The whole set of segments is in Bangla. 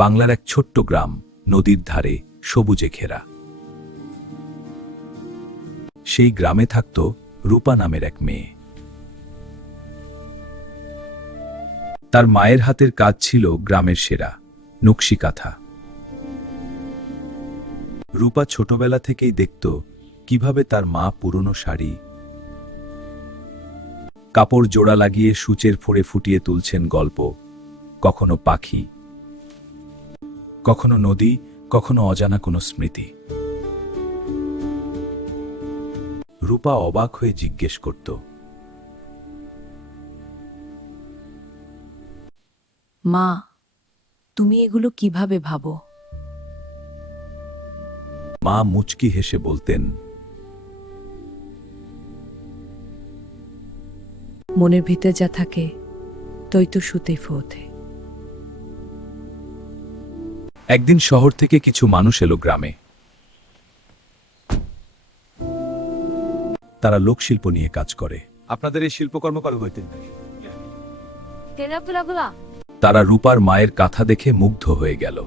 বাংলার এক ছোট্ট গ্রাম, নদীর ধারে, সবুজে ঘেরা। সেই গ্রামে থাকত রূপা নামের এক মেয়ে। তার মায়ের হাতের কাজ ছিল গ্রামের সেরা, নকশি কাঁথা। রূপা ছোটবেলা থেকেই দেখত কিভাবে তার মা পুরনো শাড়ি, কাপড় জোড়া লাগিয়ে সূচের ফোড়ে ফুটিয়ে তুলছেন গল্প, কখনো পাখি, কখনো নদী, কখনো অজানা কোনো স্মৃতি। রূপা অবাক হয়ে জিজ্ঞেস করত, মা, তুমি এগুলো কিভাবে ভাবো? মা মুচকি হেসে বলতেন, মনের ভিতরে যা থাকে তৈ তো সুতে ফোথে। একদিন শহর থেকে কিছু মানুষ এলো গ্রামে। তারা লোকশিল্প নিয়ে কাজ করে। আপনাদের এই শিল্পকর্ম কারো হইতে তারা রূপার মায়ের কাঁথা দেখে মুগ্ধ হয়ে গেল।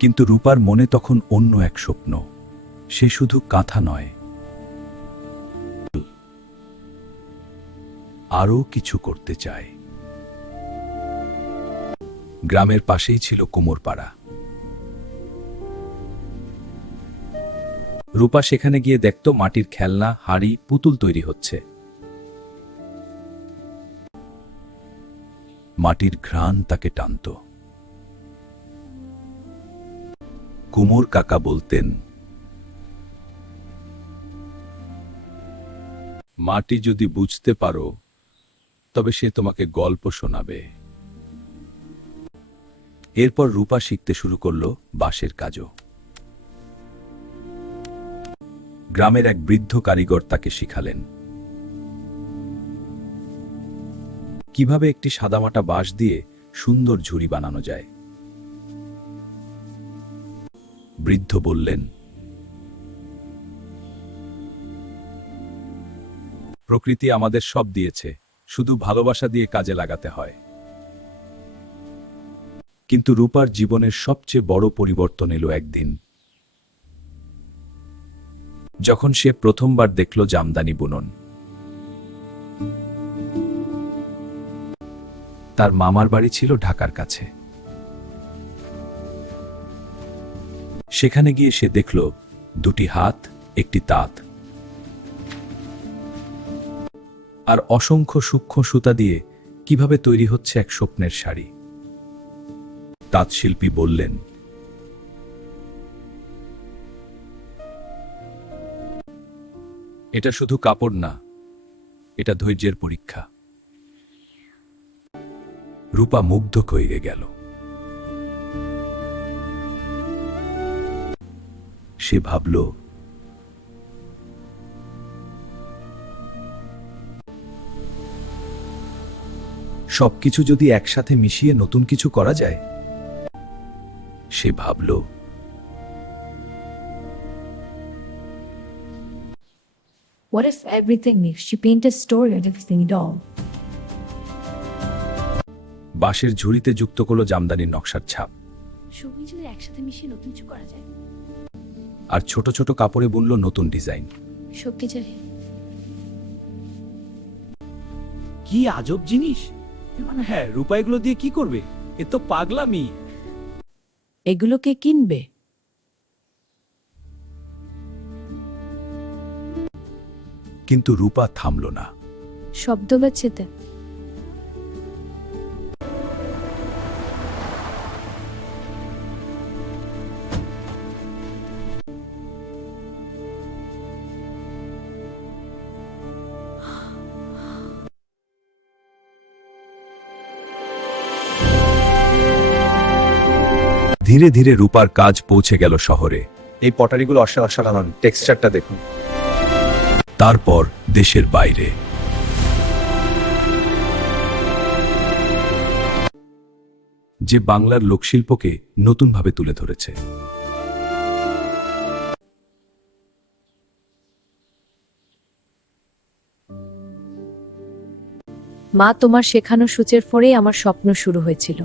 কিন্তু রূপার মনে তখন অন্য এক স্বপ্ন। সে শুধু কাঁথা নয়, আরও কিছু করতে চায়। গ্রামের পাশেই ছিল কুমোরপাড়া। রূপা সেখানে গিয়ে দেখত মাটির খেলনা, হাড়ি, পুতুল তৈরি হচ্ছে। মাটির ঘ্রাণ তাকে টানত। কুমোর কাকা বলতেন, মাটি যদি বুঝতে পারো তবে সে তোমাকে গল্প শোনাবে। এরপর রূপা শিখতে শুরু করল বাঁশের কাজও। গ্রামের এক বৃদ্ধ কারিগর তাকে শিখালেন কিভাবে একটি সাদামাটা বাঁশ দিয়ে সুন্দর ঝুড়ি বানানো যায়। বৃদ্ধ বললেন, প্রকৃতি আমাদের সব দিয়েছে, শুধু ভালোবাসা দিয়ে কাজে লাগাতে হয়। কিন্তু রূপার জীবনের সবচেয়ে বড় পরিবর্তন এলো একদিন, যখন সে প্রথমবার দেখল জামদানি বুনন। তার মামার বাড়ি ছিল ঢাকার কাছে। সেখানে গিয়ে সে দেখল দুটি হাত, একটি তাঁত, আর অসংখ্য সূক্ষ্ম সুতা দিয়ে কিভাবে তৈরি হচ্ছে এক স্বপ্নের শাড়ি। তাঁতশিল্পী বললেন, এটা শুধু কাপড় না, এটা ধৈর্যের পরীক্ষা। রূপা মুগ্ধ হয়ে গেল। সে ভাবল, সবকিছু যদি একসাথে মিশিয়ে নতুন কিছু করা যায়। সে ভাবল, What if everything makes you paint a story out of everything at all? বাঁশের ঝুড়িতে যুক্ত করলো জামদানির নকশার ছাপ, সবই যদি একসাথে মিশিয়ে নতুন কিছু করা যায়। আর ছোট ছোট কাপড়ে বুনলো নতুন ডিজাইন। সত্যি জানি কি আজব জিনিস! মানে হ্যাঁ, রূপা এগুলো দিয়ে কি করবে? এ তো পাগলামি। এগুলোকে কিনবে? কিন্তু রূপা থামল না। শব্দ বাজছেতে ধীরে ধীরে রূপার কাজ পৌঁছে গেল শহরে। এই পটারিগুলো অসাধারণ, টেক্সচারটা দেখুন। তারপর দেশের বাইরে। যে বাংলার লোকশিল্পকে নতুনভাবে তুলে ধরেছে। মা, তোমার শেখানো সূচের ফরেই আমার স্বপ্ন শুরু হয়েছিল।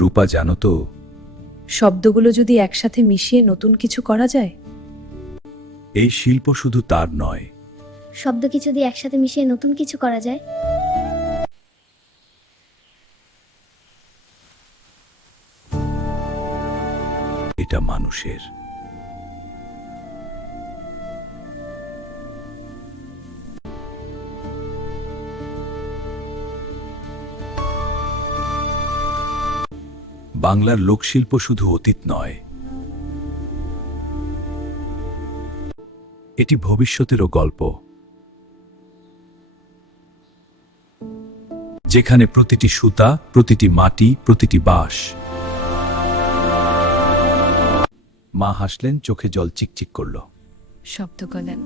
রূপা, জানো তো, শব্দগুলো যদি একসাথে মিশিয়ে নতুন কিছু করা যায়। এই শিল্প শুধু তার নয়, শব্দকে যদি একসাথে মিশিয়ে নতুন কিছু করা যায়। এটা মানুষের। বাংলার লোকশিল্প শুধু অতীত নয়, এটি ভবিষ্যতেরও গল্প, যেখানে প্রতিটি সুতা, প্রতিটি মাটি, প্রতিটি বাঁশ। মা হাসলেন, চোখে জল চিকচিক করল। শব্দ গলেন।